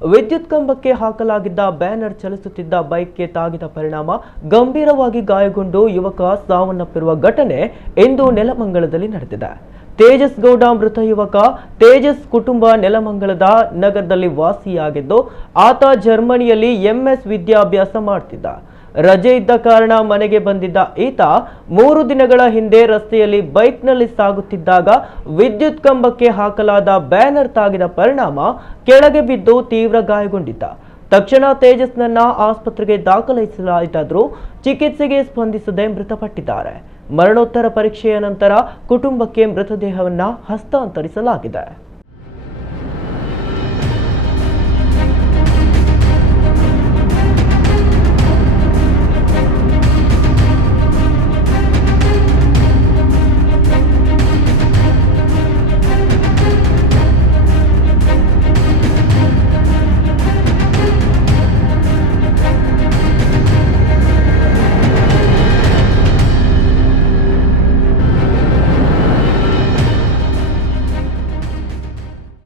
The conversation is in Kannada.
ವಿದ್ಯುತ್ ಕಂಬಕ್ಕೆ ಹಾಕಲಾಗಿದ್ದ ಬ್ಯಾನರ್ ಚಲಿಸುತ್ತಿದ್ದ ಬೈಕ್ಗೆ ತಾಗಿದ ಪರಿಣಾಮ ಗಂಭೀರವಾಗಿ ಗಾಯಗೊಂಡು ಯುವಕ ಸಾವನ್ನಪ್ಪಿರುವ ಘಟನೆ ಇಂದು ನೆಲಮಂಗಲದಲ್ಲಿ ನಡೆದಿದೆ. ತೇಜಸ್ ಗೌಡ ಮೃತ ಯುವಕ ತೇಜಸ್ ಕುಟುಂಬ ನೆಲಮಂಗಲದ ನಗರದಲ್ಲಿ ವಾಸಿಯಾಗಿದ್ದು ಆತ ಜರ್ಮನಿಯಲ್ಲಿ ಎಂಎಸ್ ವಿದ್ಯಾಭ್ಯಾಸ ಮಾಡುತ್ತಿದ್ದ. ರಜೆ ಇದ್ದ ಕಾರಣ ಮನೆಗೆ ಬಂದಿದ್ದ ಈತ 3 ದಿನಗಳ ಹಿಂದೆ ರಸ್ತೆಯಲ್ಲಿ ಬೈಕ್ನಲ್ಲಿ ಸಾಗುತ್ತಿದ್ದಾಗ ವಿದ್ಯುತ್ ಕಂಬಕ್ಕೆ ಹಾಕಲಾದ ಬ್ಯಾನರ್ ತಾಗಿದ ಪರಿಣಾಮ ಕೆಳಗೆ ಬಿದ್ದು ತೀವ್ರ ಗಾಯಗೊಂಡಿದ್ದ. ತಕ್ಷಣ ತೇಜಸ್ನನ್ನ ಆಸ್ಪತ್ರೆಗೆ ದಾಖಲಿಸಲಾಯಿತಾದರೂ ಚಿಕಿತ್ಸೆಗೆ ಸ್ಪಂದಿಸದೆ ಮೃತಪಟ್ಟಿದ್ದಾರೆ. ಮರಣೋತ್ತರ ಪರೀಕ್ಷೆಯ ನಂತರ ಕುಟುಂಬಕ್ಕೆ ಮೃತದೇಹವನ್ನು ಹಸ್ತಾಂತರಿಸಲಾಗಿದೆ.